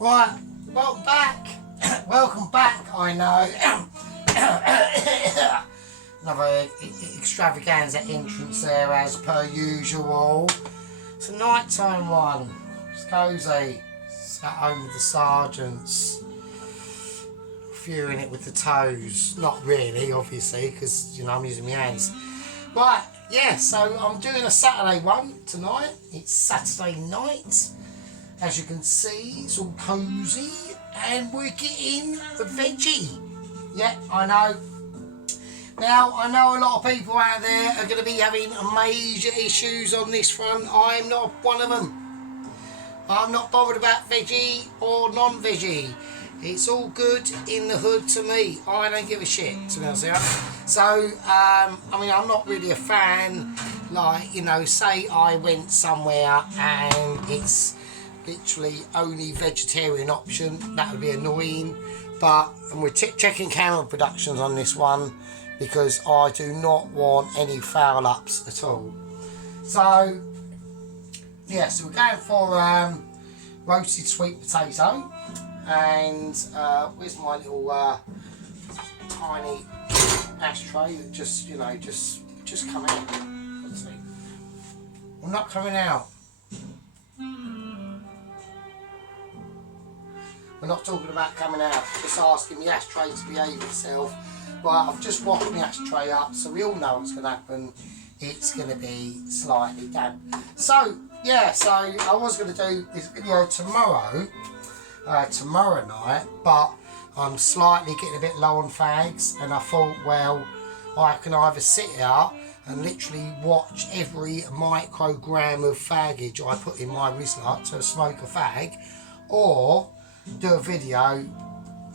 Right, welcome back. Welcome back, I know. Another extravaganza entrance there as per usual. It's a nighttime one. It's cosy. Sat home with the Sargents. Viewing it with the toes. Not really, obviously, because you know I'm using my hands. Right, yeah, so I'm doing a Saturday one tonight. It's Saturday night. As you can see, it's all cosy, and we're getting a veggie. Yeah, I know. Now, I know a lot of people out there are going to be having major issues on this front. I'm not one of them. I'm not bothered about veggie or non-veggie. It's all good in the hood to me. I don't give a shit, to be honest with you. So, I mean, I'm not really a fan, like, you know, say I went somewhere and it's literally only vegetarian option, that would be annoying. But, and we're checking camera productions on this one because I do not want any foul ups at all. So, yeah, so we're going for roasted sweet potato. And where's my little tiny ashtray that just, you know, just come out. Let's see. I'm not coming out. We're not talking about coming out, just asking the ashtray to behave itself. Right, I've just washed my ashtray up, so we all know what's going to happen. It's going to be slightly damp. So, yeah, so I was going to do this video tomorrow night, but I'm slightly getting a bit low on fags, and I thought, well, I can either sit here and literally watch every microgram of faggage I put in my Rizla to smoke a fag, or do a video.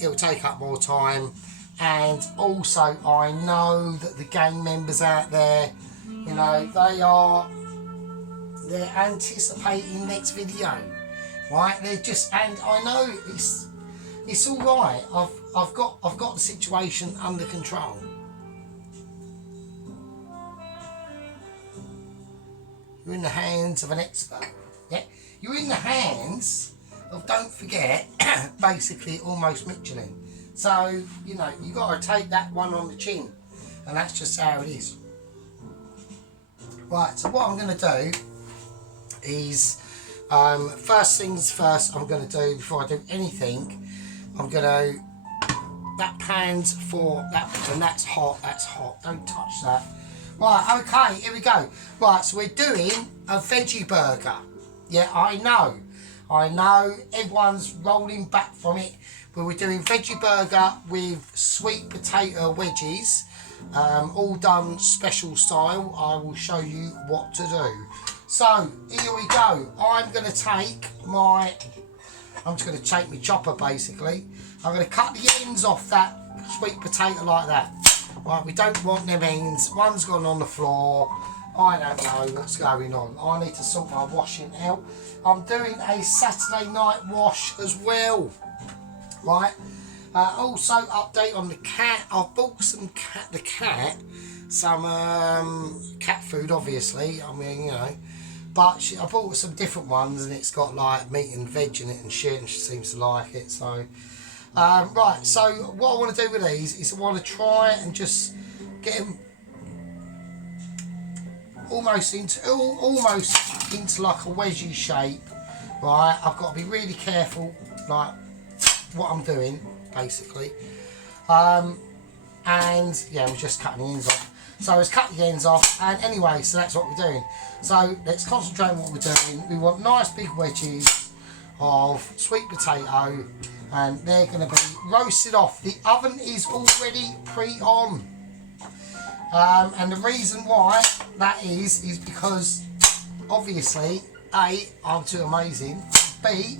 It'll take up more time, and also I know that the gang members out there, you know, they're anticipating next video, right? They're just, and I know it's all right. I've got the situation under control. You're in the hands of an expert. Yeah, you're in the hands of, don't forget, basically almost Michelin. So, you know, you got to take that one on the chin, and that's just how it is. Right, so what I'm going to do is, first things first, I'm going to do, before I do anything, I'm going to, that pan's for that, and that's hot, don't touch that. Right, okay, here we go. Right, so we're doing a veggie burger. Yeah, I know, everyone's rolling back from it, but we're doing veggie burger with sweet potato wedges, all done special style. I will show you what to do. So, here we go. I'm just going to take my chopper basically. I'm going to cut the ends off that sweet potato like that. Right, we don't want them ends. One's gone on the floor. I don't know what's going on. I need to sort my washing out. I'm doing a Saturday night wash as well. Right. Also, update on the cat. I've bought some cat food, obviously. I mean, you know, but I bought some different ones, and it's got like meat and veg in it and shit, and she seems to like it. So, right. So what I want to do with these is I want to try and just get them almost into like a wedgie shape. Right. I've got to be really careful, like what I'm doing basically, and yeah, we're just cutting the ends off. So let's cut the ends off, and anyway, so that's what we're doing. So let's concentrate on what we're doing. We want nice big wedges of sweet potato, and they're going to be roasted off. The oven is already pre-on, and the reason why that is because obviously A, I'm too amazing, B,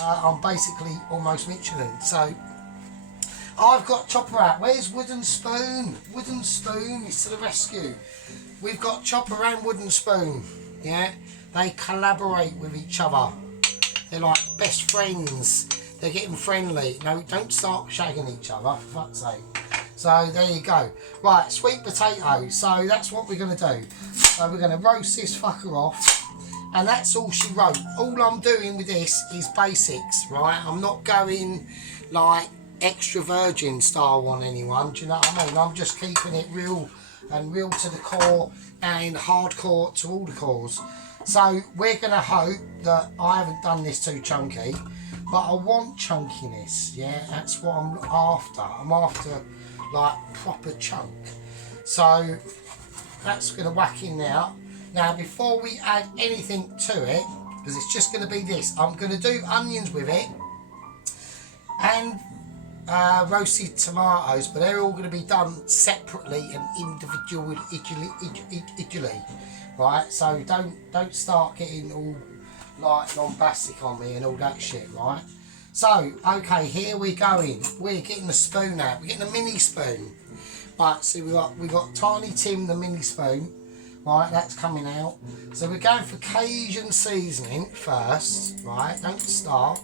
I'm basically almost Michelin. So I've got chopper out. Where's wooden spoon? Wooden spoon is to the rescue. We've got chopper and wooden spoon. Yeah, they collaborate with each other. They're like best friends. They're getting friendly. No, don't start shagging each other, for fuck's sake. So there you go. Right, sweet potato. So that's what we're going to do. So we're going to roast this fucker off. And that's all she wrote. All I'm doing with this is basics, right? I'm not going like extra virgin style on anyone, do you know what I mean? I'm just keeping it real and real to the core and hardcore to all the cores. So we're going to hope that I haven't done this too chunky, but I want chunkiness, yeah? That's what I'm after. I'm after like proper chunk. So that's going to whack in now. Now, before we add anything to it, because it's just going to be this, I'm going to do onions with it and roasted tomatoes, but they're all going to be done separately and individually, right? So don't start getting all like bombastic on me and all that shit, right? So, okay, here we're going. We're getting the spoon out. We're getting a mini spoon. Right, so we got Tiny Tim, the mini spoon. Right, that's coming out. So we're going for Cajun seasoning first, right? Don't start.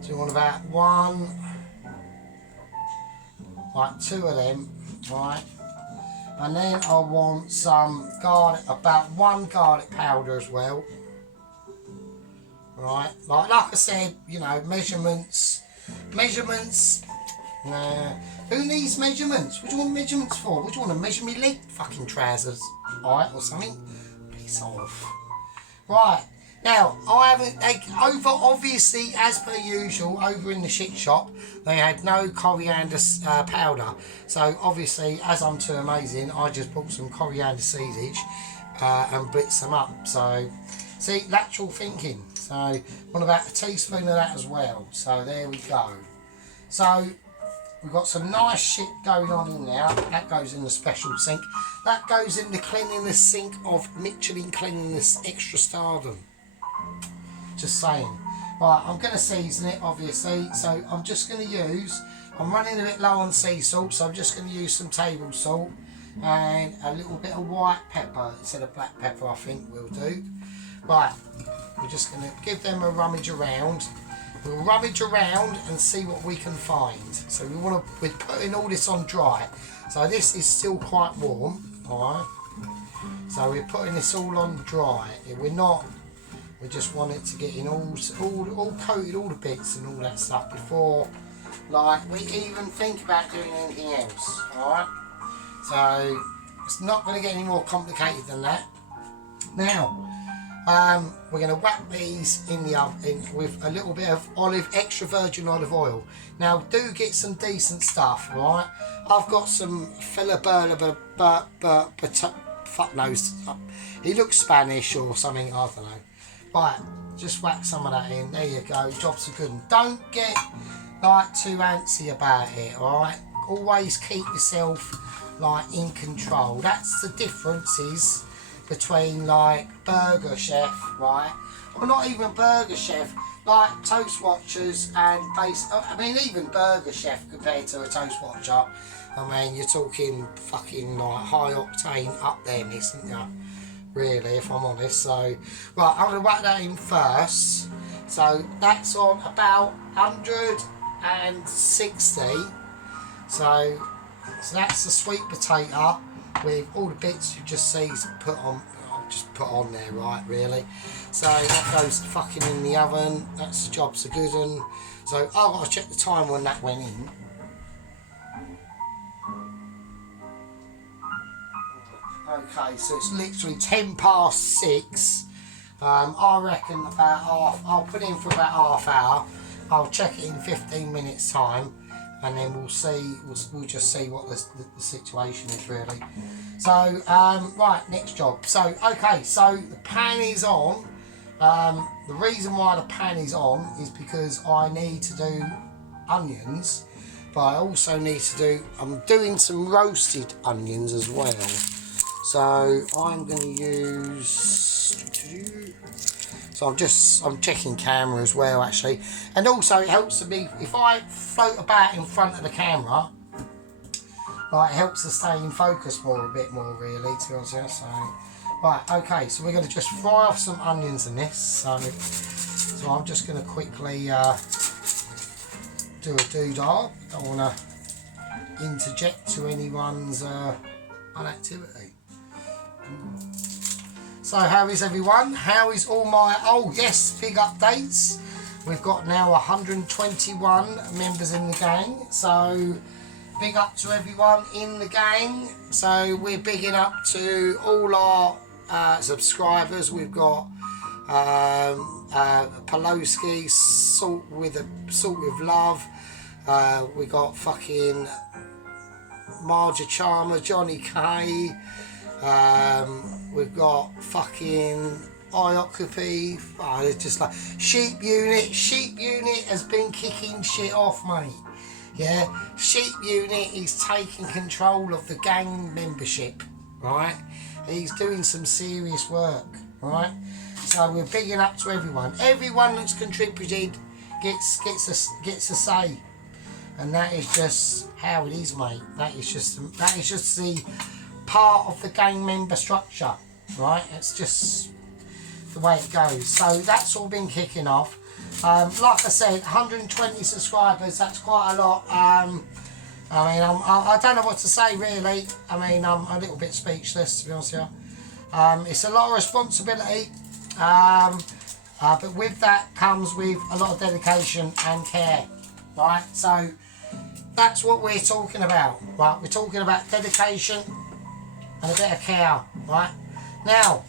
So we want about one, like 2 of them, right? And then I want some garlic, about 1 garlic powder as well. Right, like I said, you know, measurements. Nah, who needs measurements? What do you want measurements for? What do you want to measure me leg fucking trousers? Alright, or something? Piss off. Right, now, I haven't, obviously, as per usual, over in the shit shop, they had no coriander powder. So, obviously, as I'm too amazing, I just bought some coriander seedage and blitzed them up. So, see, lateral thinking. So, I want about a teaspoon of that as well. So, there we go. So, we've got some nice shit going on in there. That goes in the special sink. That goes in the cleanliness sink of Michelin Cleanliness Extra Stardom. Just saying. Right, I'm going to season it, obviously. So I'm just going to use, I'm running a bit low on sea salt, so I'm just going to use some table salt and a little bit of white pepper instead of black pepper, I think will do. Right, we're just going to give them a rummage around. We'll rummage around and see what we can find. So we're putting all this on dry. So this is still quite warm, alright? So we're putting this all on dry. We just want it to get in all coated, all the bits and all that stuff before, like, we even think about doing anything else, alright? So it's not going to get any more complicated than that. Now, we're going to whack these in the oven with a little bit of extra virgin olive oil. Now, do get some decent stuff, right? I've got some filiburla, fuck knows. He looks Spanish or something, I don't know. Right, just whack some of that in. There you go. Jobs are good. And don't get like too antsy about it, alright? Always keep yourself like in control. That's the differences between like Burger Chef, right? Or not even Burger Chef, like Toast Watchers and I mean even Burger Chef compared to a Toast Watcher. I mean you're talking fucking like high octane up there, isn't you? Really, if I'm honest. So right, I'm gonna whack that in first. So that's on about 160. So that's the sweet potato with all the bits you just see put on. I'll just put on there, right? Really. So that goes fucking in the oven. That's the job's a good one. So I've got to check the time when that went in. Okay, so it's literally 6:10. I reckon about I'll put in for about half hour. I'll check it in 15 minutes time, and then we'll see. We'll just see what the situation is really. So right, next job. So okay, so the pan is on. The reason why the pan is on is because I need to do onions, but I also need to do. I'm doing some roasted onions as well. So I'm going to use. So I'm checking camera as well actually, and also it helps me if I float about in front of the camera. Like it helps to stay in focus a bit more really, to be honest. So right, okay, so we're going to just fry off some onions in this. So I'm just going to quickly do a doodah. Don't want to interject to anyone's inactivity. So So how is everyone? How is all my, oh yes, big updates. We've got now 121 members in the gang. So big up to everyone in the gang. So we're bigging up to all our subscribers. We've got Paloski, Salt with Love. We got fucking Marja Charmer, Johnny K. We've got fucking Ioccupy. Oh, it's just like Sheep Unit. Sheep Unit has been kicking shit off, mate. Yeah, Sheep Unit is taking control of the gang membership, right? He's doing some serious work, right? So we're bigging up to everyone. Everyone that's contributed gets a say, and that is just how it is, mate. That is just the part of the gang member structure, right? It's just the way it goes. So that's all been kicking off. Like I said, 120 subscribers, that's quite a lot. I mean, I don't know what to say really. I mean, I'm a little bit speechless, to be honest with you. It's a lot of responsibility, but with that comes with a lot of dedication and care, right? So that's what we're talking about, right? We're talking about dedication and a bit of care, right? Now,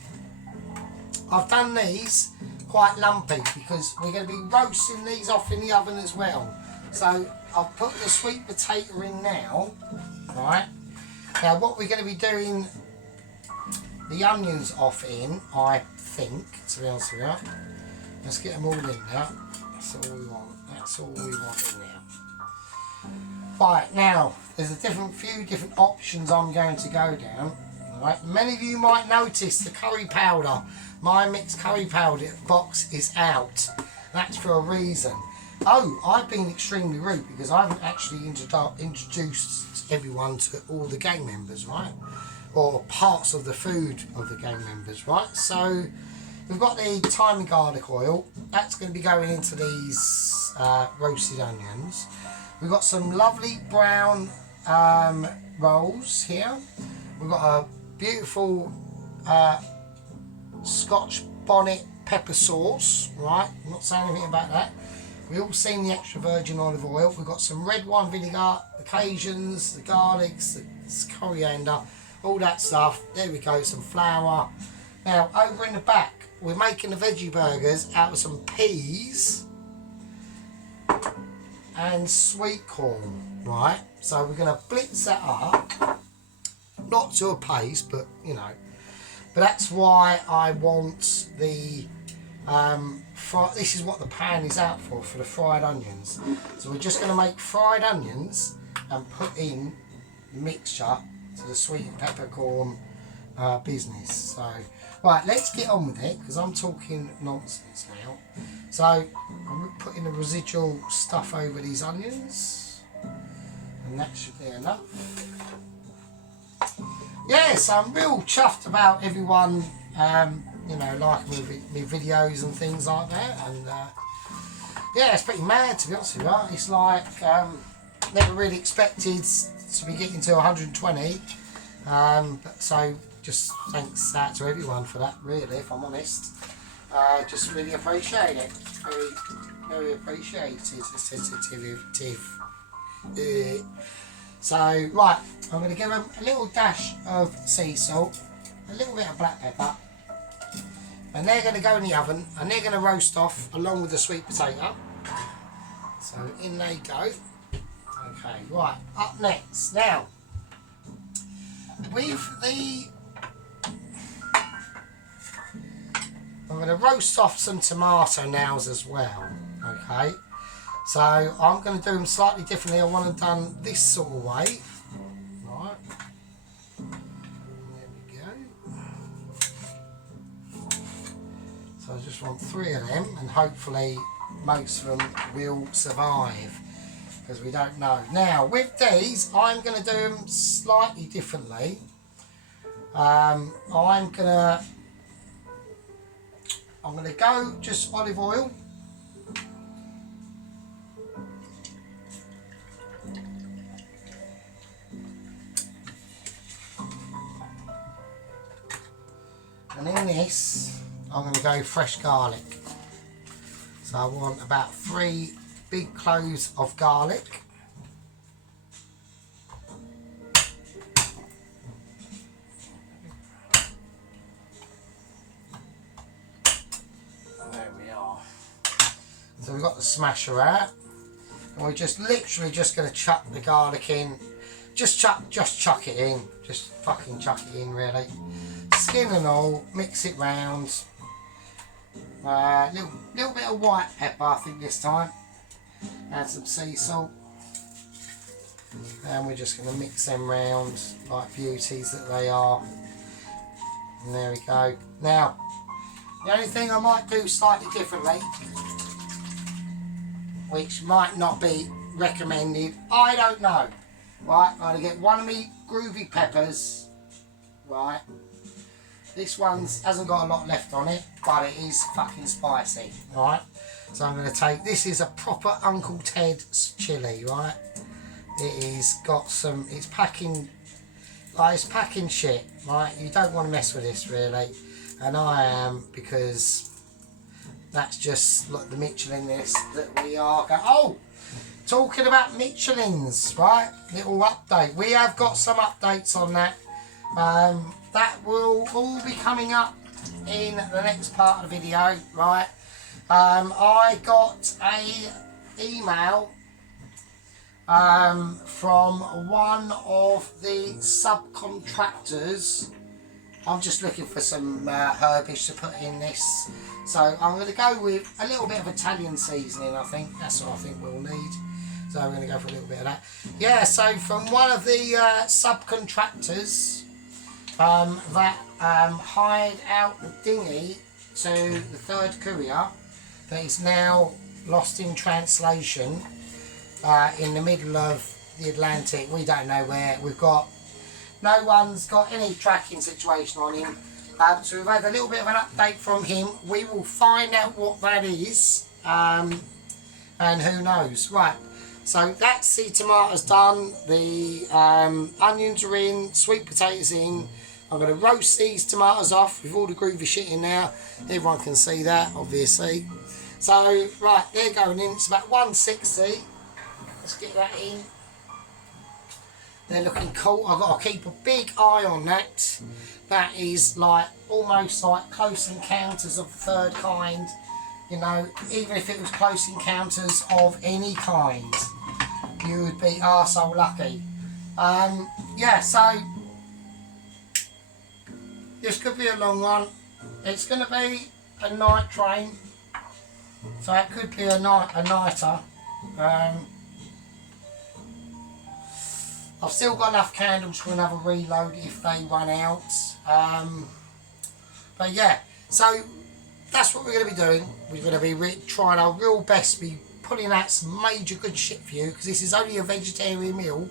I've done these quite lumpy because we're going to be roasting these off in the oven as well. So I've put the sweet potato in now, right? Now what we're going to be doing the onions off in, I think, to be honest with you. Let's get them all in now. That's all we want. That's all we want in there. Right, now there's a few different options I'm going to go down. Right, many of you might notice the curry powder. My mixed curry powder box is out. That's for a reason. Oh, I've been extremely rude because I haven't actually introduced everyone to all the gang members, right? Or parts of the food of the gang members, right? So we've got the thyme and garlic oil. That's going to be going into these roasted onions. We've got some lovely brown rolls here. We've got a beautiful Scotch bonnet pepper sauce, right? I'm not saying anything about that. We've all seen the extra virgin olive oil. We've got some red wine vinegar, the Cajuns, the garlics, the coriander, all that stuff. There we go, some flour. Now, over in the back, we're making the veggie burgers out of some peas and sweet corn, right? So we're going to blitz that up, not to a paste, but you know. But that's why I want the this is what the pan is out for the fried onions. So we're just going to make fried onions and put in the mixture to the sweet and peppercorn business. So right, let's get on with it because I'm talking nonsense now. So I'm putting the residual stuff over these onions, and that should be enough. Yes, I'm real chuffed about everyone, you know, liking my videos and things like that, and yeah, it's pretty mad, to be honest with you. It's like never really expected to be getting to 120, but so just thanks to everyone for that, really, if I'm honest. Just really appreciate it, very appreciated, sensitive. So, right, I'm going to give them a little dash of sea salt, a little bit of black pepper, and they're going to go in the oven, and they're going to roast off along with the sweet potato. So, in they go. Okay, right, up next. Now, with the... I'm going to roast off some tomato nows as well, okay? So I'm going to do them slightly differently. I want them done this sort of way. Right. There we go. So I just want 3 of them, and hopefully most of them will survive, because we don't know. Now with these, I'm going to do them slightly differently. I'm going to go just olive oil. And in this, I'm going to go fresh garlic. So I want about 3 big cloves of garlic. There we are. So we've got the smasher out. And we're just literally just going to chuck the garlic in. Just chuck it in. Just fucking chuck it in, really. Skin and all, mix it round. Little bit of white pepper, I think, this time. Add some sea salt. And we're just going to mix them round like beauties that they are. And there we go. Now, the only thing I might do slightly differently, which might not be recommended, I don't know. Right, I'm going to get one of me groovy peppers. Right. This one hasn't got a lot left on it, but it is fucking spicy. Right. So I'm going to take, this is a proper Uncle Ted's chilli, right? It is got some, it's packing shit, right? You don't want to mess with this, really. And I am, because that's just like the Michelin list that we are going. Oh! Talking about Michelins, right? Little update. We have got some updates on that. That will all be coming up in the next part of the video, right? I got a email from one of the subcontractors. I'm just looking for some herbage to put in this. So I'm going to go with a little bit of Italian seasoning, I think. That's what I think we'll need. So I'm going to go for a little bit of that. Yeah, so from one of the subcontractors that hired out the dinghy to the third courier that is now lost in translation in the middle of the Atlantic. We don't know where. We've got, no one's got any tracking situation on him. So we've had a little bit of an update from him. We will find out what that is, and who knows. Right, so that's the tomatoes done. The onions are in, sweet potatoes in. I'm going to roast these tomatoes off with all the groovy shit in now. Everyone can see that, obviously. So, right, they're going in. It's about 160. Let's get that in. They're looking cool. I've got to keep a big eye on that. That is like almost like Close Encounters of the Third Kind. You know, even if it was Close Encounters of any kind, you would be arsehole lucky. Yeah, so this could be a long one. It's going to be a night train, so it could be a nighter. I've still got enough candles for another reload if they run out. But yeah, so that's what we're going to be doing. We're going to be trying our real best to be pulling out some major good shit for you, because this is only a vegetarian meal.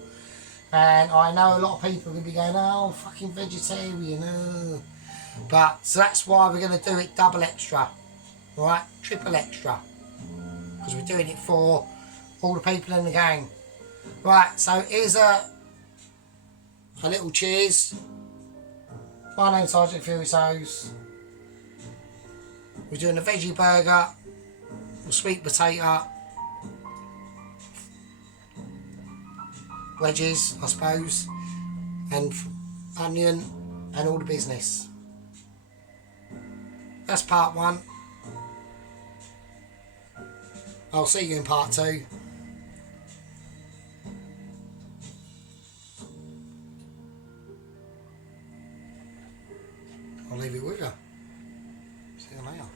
And I know a lot of people are going to be going, oh, fucking vegetarian. But, so that's why we're going to do it double extra. Alright, triple extra. Because we're doing it for all the people in the gang. Right, so here's a little cheers. My name's Sergeant Fury's. We're doing a veggie burger, a sweet potato, wedges, I suppose, and onion, and all the business. That's part 1. I'll see you in part 2. I'll leave it with you. See you later.